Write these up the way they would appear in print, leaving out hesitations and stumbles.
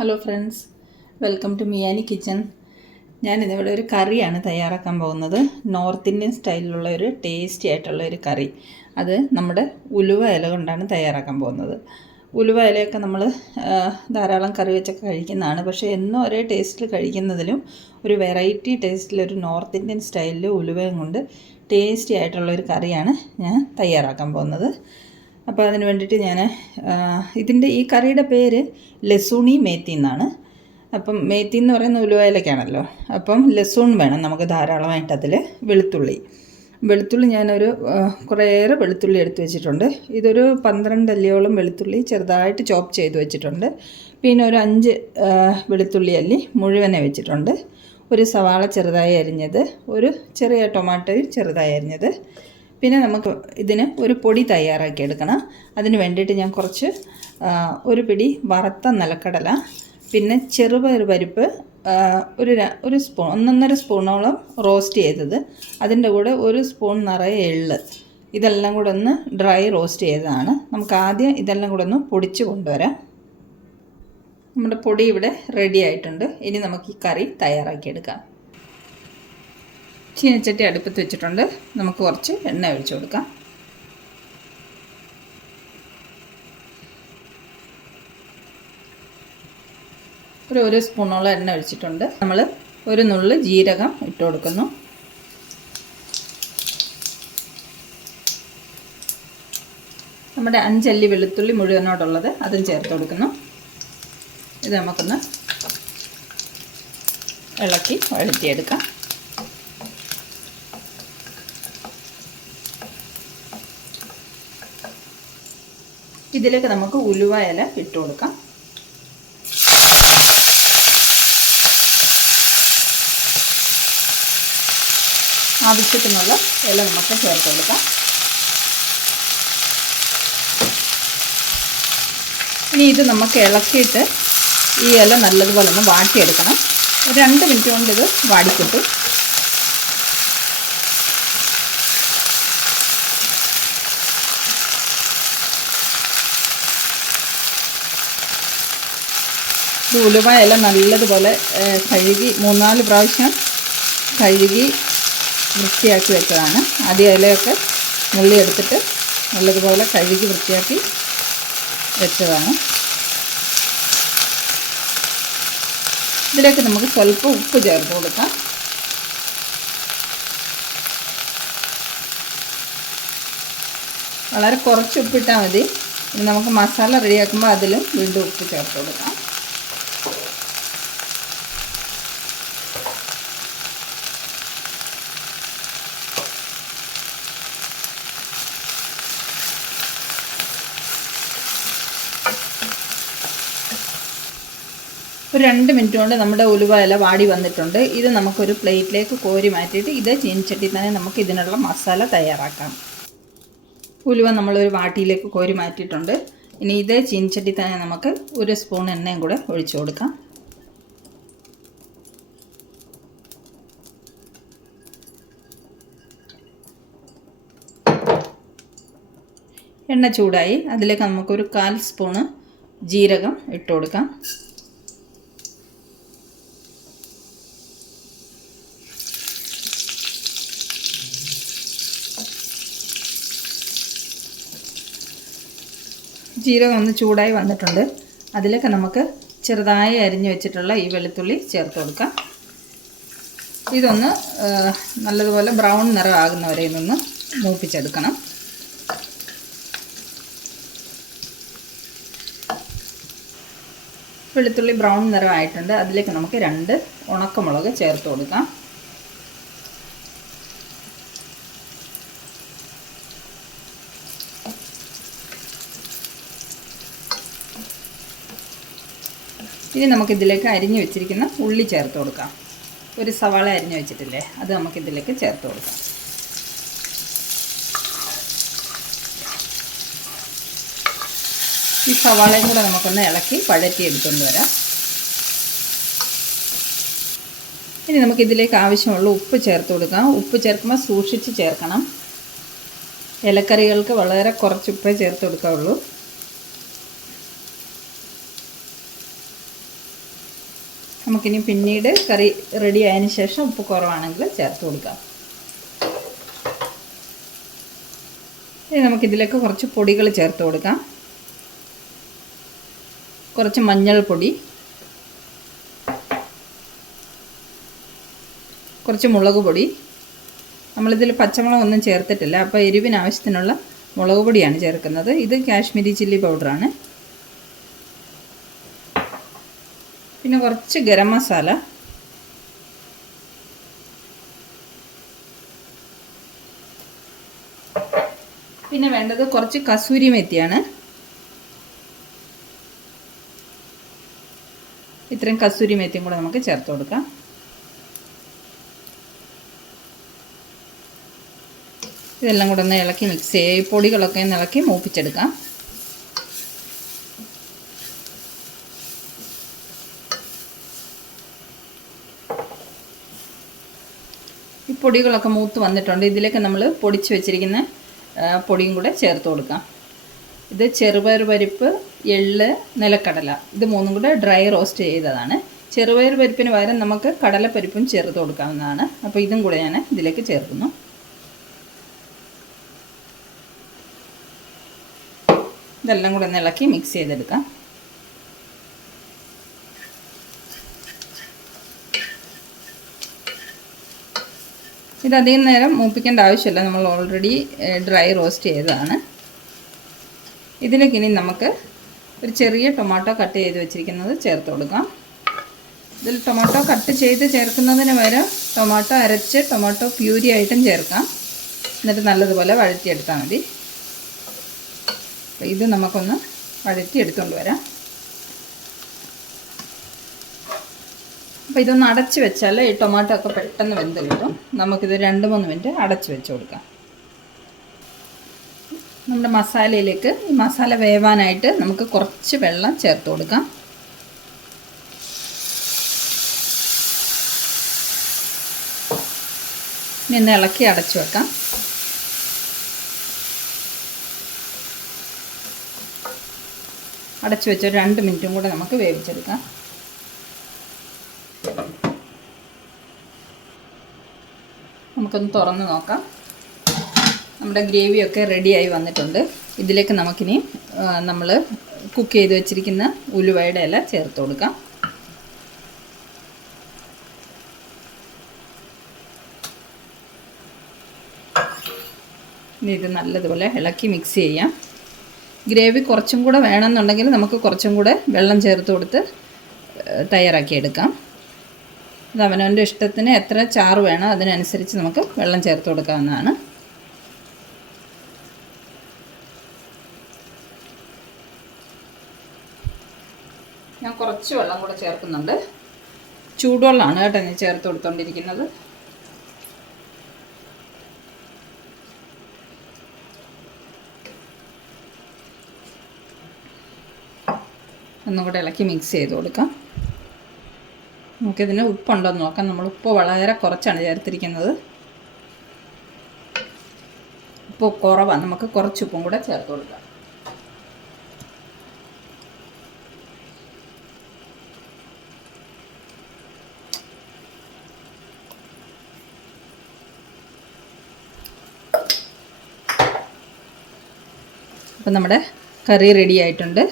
Hello friends, welcome to മിയാനി kitchen. ഞാനിന്നിവിടെ ഒരു കറിയാണ് തയ്യാറാക്കാൻ പോകുന്നത്. നോർത്ത് ഇന്ത്യൻ സ്റ്റൈലിലുള്ള ഒരു ടേസ്റ്റി ആയിട്ടുള്ള ഒരു കറി. അത് നമ്മുടെ ഉലുവ ഇല കൊണ്ടാണ് തയ്യാറാക്കാൻ പോകുന്നത്. ഉലുവ ഇലയൊക്കെ നമ്മൾ ധാരാളം കറി വെച്ചൊക്കെ കഴിക്കുന്നതാണ്. പക്ഷേ എന്നും ഒരേ ടേസ്റ്റിൽ കഴിക്കുന്നതിലും ഒരു വെറൈറ്റി ടേസ്റ്റിൽ ഒരു നോർത്ത് ഇന്ത്യൻ സ്റ്റൈലിൽ ഉലുവയും കൊണ്ട് ടേസ്റ്റി ആയിട്ടുള്ളൊരു കറിയാണ് ഞാൻ തയ്യാറാക്കാൻ പോകുന്നത്. അപ്പോൾ അതിന് വേണ്ടിയിട്ട് ഞാൻ ഈ കറിയുടെ പേര് ലസൂണി മേത്തി എന്നാണ്. അപ്പം മേത്തി എന്ന് പറയുന്ന ഉലുവയിലേക്കാണല്ലോ. അപ്പം ലസൂൺ വേണം നമുക്ക് ധാരാളമായിട്ട്. അതിൽ വെളുത്തുള്ളി ഞാനൊരു കുറേയേറെ വെളുത്തുള്ളി എടുത്ത് വെച്ചിട്ടുണ്ട്. ഇതൊരു 12 അല്ലിയോളം വെളുത്തുള്ളി ചെറുതായിട്ട് ചോപ്പ് ചെയ്ത് വെച്ചിട്ടുണ്ട്. പിന്നെ ഒരു 5 വെളുത്തുള്ളി അല്ലി മുഴുവനെ വെച്ചിട്ടുണ്ട്. ഒരു സവാള ചെറുതായി അരിഞ്ഞത്, ഒരു ചെറിയ ടൊമാറ്റോയും ചെറുതായി അരിഞ്ഞത്. പിന്നെ നമുക്ക് ഇതിന് ഒരു പൊടി തയ്യാറാക്കി എടുക്കണം. അതിന് വേണ്ടിയിട്ട് ഞാൻ കുറച്ച് ഒരു പിടി വറുത്ത നിലക്കടല, പിന്നെ ചെറുപയർ പരിപ്പ്, ഒരു സ്പൂൺ 1.5 സ്പൂണോളം റോസ്റ്റ് ചെയ്തത്, അതിൻ്റെ കൂടെ 1 സ്പൂൺ നിറയെ എള്ള്, ഇതെല്ലാം കൂടെ ഒന്ന് ഡ്രൈ റോസ്റ്റ് ചെയ്തതാണ്. നമുക്ക് ആദ്യം ഇതെല്ലാം കൂടെ ഒന്ന് പൊടിച്ച് കൊണ്ടുവരാം. നമ്മുടെ പൊടി ഇവിടെ റെഡി ആയിട്ടുണ്ട്. ഇനി നമുക്ക് ഈ കറി തയ്യാറാക്കിയെടുക്കാം. ചീനച്ചട്ടി അടുപ്പത്ത് വെച്ചിട്ടുണ്ട്. നമുക്ക് കുറച്ച് എണ്ണ ഒഴിച്ചു കൊടുക്കാം. ഒരു സ്പൂണോളം എണ്ണ ഒഴിച്ചിട്ടുണ്ട്. നമ്മൾ ഒരു നുള്ള് ജീരകം ഇട്ട് കൊടുക്കുന്നു. നമ്മുടെ 5 അല്ലി വെളുത്തുള്ളി മുഴുവനോടുള്ളത് അതും ചേർത്ത് കൊടുക്കുന്നു. ഇത് നമുക്കൊന്ന് ഇളക്കി വഴറ്റിയെടുക്കാം. ഇതിലേക്ക് നമുക്ക് ഉലുവ ഇല ഇട്ട് കൊടുക്കാം. ആവശ്യത്തിനുള്ള ഇല നമുക്ക് ചേർത്ത് കൊടുക്കാം. ഇനി ഇത് നമുക്ക് ഇളക്കിയിട്ട് ഈ ഇല നല്ലതുപോലെ ഒന്ന് വാട്ടിയെടുക്കണം. 2 മിനിറ്റ് കൊണ്ട് ഇത് വാടിക്കിട്ടും. ഉലുവ ഇല നല്ലതുപോലെ കഴുകി 3-4 പ്രാവശ്യം കഴുകി വൃത്തിയാക്കി വെച്ചതാണ്. ആദ്യം ഇലയൊക്കെ നുള്ളിയെടുത്തിട്ട് നല്ലതുപോലെ കഴുകി വൃത്തിയാക്കി വെച്ചതാണ്. ഇതിലേക്ക് നമുക്ക് സ്വല്പം ഉപ്പ് ചേർത്ത് കൊടുക്കാം. വളരെ കുറച്ച് ഉപ്പിട്ടാൽ മതി. ഇനി നമുക്ക് മസാല റെഡിയാക്കുമ്പോൾ അതിലും വീണ്ടും ഉപ്പ് ചേർത്ത് കൊടുക്കാം. ഒരു 2 മിനിറ്റ് കൊണ്ട് നമ്മുടെ ഉലുവ ഇല വാടി വന്നിട്ടുണ്ട്. ഇത് നമുക്കൊരു പ്ലേറ്റിലേക്ക് കോരി മാറ്റിയിട്ട് ഇത് ചീനച്ചട്ടി തന്നെ നമുക്ക് ഇതിനുള്ള മസാല തയ്യാറാക്കാം. ഉലുവ നമ്മളൊരു വാട്ടിയിലേക്ക് കോരി മാറ്റിയിട്ടുണ്ട്. ഇനി ഇത് ചീനച്ചട്ടി തന്നെ നമുക്ക് 1 സ്പൂൺ എണ്ണയും കൂടെ ഒഴിച്ചു കൊടുക്കാം. എണ്ണ ചൂടായി. അതിലേക്ക് നമുക്കൊരു 1/4 സ്പൂണ് ജീരകം ഇട്ട് കൊടുക്കാം. ജീരകം ഒന്ന് ചൂടായി വന്നിട്ടുണ്ട്. അതിലേക്ക് നമുക്ക് ചെറുതായി അരിഞ്ഞു വെച്ചിട്ടുള്ള ഈ വെളുത്തുള്ളി ചേർത്ത് കൊടുക്കാം. ഇതൊന്ന് നല്ലതുപോലെ ബ്രൗൺ നിറമാകുന്നവരെ നിന്ന് മൂപ്പിച്ചെടുക്കണം. വെളുത്തുള്ളി ബ്രൗൺ നിറമായിട്ടുണ്ട്. അതിലേക്ക് നമുക്ക് 2 ഉണക്കമുളക് ചേർത്ത് കൊടുക്കാം. ഇനി നമുക്കിതിലേക്ക് അരിഞ്ഞു വെച്ചിരിക്കുന്ന ഉള്ളി ചേർത്ത് കൊടുക്കാം. ഒരു സവാള അരിഞ്ഞു വെച്ചിട്ടില്ലേ, അത് നമുക്കിതിലേക്ക് ചേർത്ത് കൊടുക്കാം. ഈ സവാളയും കൂടെ നമുക്കൊന്ന് ഇളക്കി വഴറ്റിയെടുത്തുകൊണ്ട് വരാം. ഇനി നമുക്കിതിലേക്ക് ആവശ്യമുള്ള ഉപ്പ് ചേർത്ത് കൊടുക്കാം. ഉപ്പ് ചേർക്കുമ്പോൾ സൂക്ഷിച്ച് ചേർക്കണം. ഇലക്കറികൾക്ക് വളരെ കുറച്ച് ഉപ്പേ ചേർത്ത് കൊടുക്കാവുള്ളൂ. നമുക്കിനി പിന്നീട് കറി റെഡി ആയതിന് ശേഷം ഉപ്പ് കുറവാണെങ്കിൽ ചേർത്ത് കൊടുക്കാം. ഇനി നമുക്കിതിലേക്ക് കുറച്ച് പൊടികൾ ചേർത്ത് കൊടുക്കാം. കുറച്ച് മഞ്ഞൾപ്പൊടി, കുറച്ച് മുളക് പൊടി. നമ്മളിതിൽ പച്ചമുളകൊന്നും ചേർത്തിട്ടില്ല, അപ്പോൾ എരിവിന് ആവശ്യത്തിനുള്ള മുളക് പൊടിയാണ് ചേർക്കുന്നത്. ഇത് കാശ്മീരി ചില്ലി പൗഡറാണ്. പിന്നെ കുറച്ച് ഗരം മസാല, പിന്നെ വേണ്ടത് കുറച്ച് കസൂരി മെത്തിയാണ്. ഇത്രയും കസൂരി മെത്തിയും കൂടെ നമുക്ക് ചേർത്ത് കൊടുക്കാം. ഇതെല്ലാം കൂടെ ഒന്ന് ഇളക്കി മിക്സ് ചെയ്യുക. ഈ പൊടികളൊക്കെ ഒന്ന് ഇളക്കി മൂപ്പിച്ചെടുക്കാം. ഈ പൊടികളൊക്കെ മൂത്ത് വന്നിട്ടുണ്ട്. ഇതിലേക്ക് നമ്മൾ പൊടിച്ച് വെച്ചിരിക്കുന്ന പൊടിയും കൂടെ ചേർത്ത് കൊടുക്കാം. ഇത് ചെറുപയർ പരിപ്പ്, എള്ള്, നിലക്കടല, ഇത് മൂന്നും കൂടെ ഡ്രൈ റോസ്റ്റ് ചെയ്തതാണ്. ചെറുപയർ പരിപ്പിന് പകരം നമുക്ക് കടലപ്പരിപ്പും ചേർത്ത് കൊടുക്കാവുന്നതാണ്. അപ്പോൾ ഇതും കൂടെ ഞാൻ ഇതിലേക്ക് ചേർക്കുന്നു. ഇതെല്ലാം കൂടെ ഒന്ന് ഇളക്കി മിക്സ് ചെയ്തെടുക്കാം. ഇതധികം നേരം മൂപ്പിക്കേണ്ട ആവശ്യമില്ല, നമ്മൾ ഓൾറെഡി ഡ്രൈ റോസ്റ്റ് ചെയ്തതാണ്. ഇതിലേക്ക് ഇനി നമുക്ക് ഒരു ചെറിയ ടൊമാറ്റോ കട്ട് ചെയ്ത് വെച്ചിരിക്കുന്നത് ചേർത്ത് കൊടുക്കാം. ഇതിൽ ടൊമാറ്റോ കട്ട് ചെയ്ത് ചേർക്കുന്നതിന് പകരം ടൊമാറ്റോ അരച്ച് ടൊമാറ്റോ പ്യൂരി ആയിട്ടും ചേർക്കാം. എന്നിട്ട് നല്ലതുപോലെ വഴറ്റിയെടുത്താൽ മതി. ഇത് നമുക്കൊന്ന് വഴറ്റിയെടുത്തുകൊണ്ട് വരാം. അപ്പോൾ ഇതൊന്ന് അടച്ച് വെച്ചാൽ ഈ ടൊമാറ്റോ ഒക്കെ പെട്ടെന്ന് വെന്ത് കിട്ടും. നമുക്കിത് 2-3 മിനിറ്റ് അടച്ച് വെച്ച് കൊടുക്കാം. നമ്മുടെ മസാലയിലേക്ക് ഈ മസാല വേവാനായിട്ട് നമുക്ക് കുറച്ച് വെള്ളം ചേർത്ത് കൊടുക്കാം. ഇനി ഇളക്കി അടച്ചു വെക്കാം. അടച്ചു വെച്ച് 2 മിനിറ്റും കൂടെ നമുക്ക് വേവിച്ചെടുക്കാം. നമുക്കൊന്ന് തുറന്ന് നോക്കാം. നമ്മുടെ ഗ്രേവിയൊക്കെ റെഡിയായി വന്നിട്ടുണ്ട്. ഇതിലേക്ക് നമുക്കിനി നമ്മൾ കുക്ക് ചെയ്ത് വെച്ചിരിക്കുന്ന ഉലുവയുടെ ഇല ചേർത്ത് കൊടുക്കാം. ഇനി ഇത് നല്ലതുപോലെ ഇളക്കി മിക്സ് ചെയ്യാം. ഗ്രേവി കുറച്ചും കൂടെ വേണമെന്നുണ്ടെങ്കിൽ നമുക്ക് കുറച്ചും കൂടെ വെള്ളം ചേർത്ത് കൊടുത്ത് തയ്യാറാക്കിയെടുക്കാം. അത് അവനവൻ്റെ ഇഷ്ടത്തിന് എത്ര ചാറ് വേണം അതിനനുസരിച്ച് നമുക്ക് വെള്ളം ചേർത്ത് കൊടുക്കാവുന്നതാണ്. ഞാൻ കുറച്ച് വെള്ളം കൂടെ ചേർക്കുന്നുണ്ട്. ചൂടുവെള്ളമാണ് കേട്ടോ ഞാൻ ചേർത്ത് കൊടുത്തുകൊണ്ടിരിക്കുന്നത്. ഒന്നും കൂടെ ഇളക്കി മിക്സ് ചെയ്ത് കൊടുക്കാം. നമുക്കിതിന് ഉപ്പുണ്ടോ എന്ന് നോക്കാം. നമ്മൾ ഉപ്പ് വളരെ കുറച്ചാണ് ചേർത്തിരിക്കുന്നത്. ഉപ്പ് കുറവാണ്, നമുക്ക് കുറച്ച് ഉപ്പും കൂടെ ചേർത്ത് കൊടുക്കാം. അപ്പം നമ്മുടെ കറി റെഡി ആയിട്ടുണ്ട്.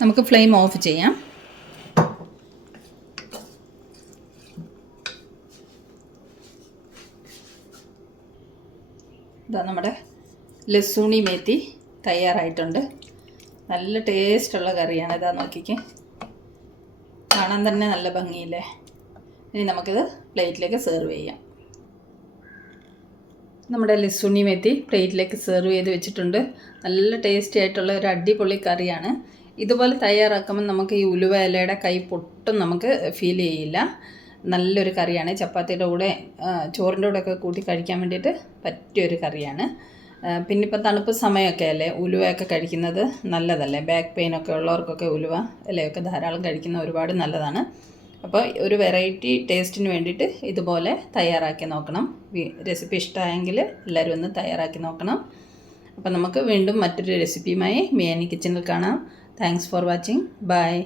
നമുക്ക് ഫ്ലെയിം ഓഫ് ചെയ്യാം. ഇതാ നമ്മുടെ ലസൂണി മേത്തി തയ്യാറായിട്ടുണ്ട്. നല്ല ടേസ്റ്റുള്ള കറിയാണ്. ഇതാ നോക്കിക്കേ, കാണാൻ തന്നെ നല്ല ഭംഗിയില്ലേ. ഇനി നമുക്കിത് പ്ലേറ്റിലേക്ക് സെർവ് ചെയ്യാം. നമ്മുടെ ലസൂണി മേത്തി പ്ലേറ്റിലേക്ക് സെർവ് ചെയ്ത് വെച്ചിട്ടുണ്ട്. നല്ല ടേസ്റ്റി ആയിട്ടുള്ള ഒരു അടിപൊളി കറിയാണ്. ഇതുപോലെ തയ്യാറാക്കുമ്പോൾ നമുക്ക് ഈ ഉലുവ ഇലയുടെ കൈ പൊട്ടും നമുക്ക് ഫീൽ ചെയ്യില്ല. നല്ലൊരു കറിയാണ്. ചപ്പാത്തിയുടെ കൂടെ ചോറിൻ്റെ കൂടെ ഒക്കെ കൂട്ടി കഴിക്കാൻ വേണ്ടിയിട്ട് പറ്റിയൊരു കറിയാണ്. പിന്നെ ഇപ്പോൾ തണുപ്പ് സമയമൊക്കെ അല്ലേ, ഉലുവയൊക്കെ കഴിക്കുന്നത് നല്ലതല്ലേ. ബാക്ക് പെയിനൊക്കെ ഉള്ളവർക്കൊക്കെ ഉലുവ ഇലയൊക്കെ ധാരാളം കഴിക്കുന്ന ഒരുപാട് നല്ലതാണ്. അപ്പോൾ ഒരു വെറൈറ്റി ടേസ്റ്റിന് വേണ്ടിയിട്ട് ഇതുപോലെ തയ്യാറാക്കി നോക്കണം. റെസിപ്പി ഇഷ്ടമായെങ്കിൽ എല്ലാവരും ഒന്ന് തയ്യാറാക്കി നോക്കണം. അപ്പോൾ നമുക്ക് വീണ്ടും മറ്റൊരു റെസിപ്പിയുമായി മിയാനി കിച്ചണിൽ കാണാം. Thanks for watching. ബൈ.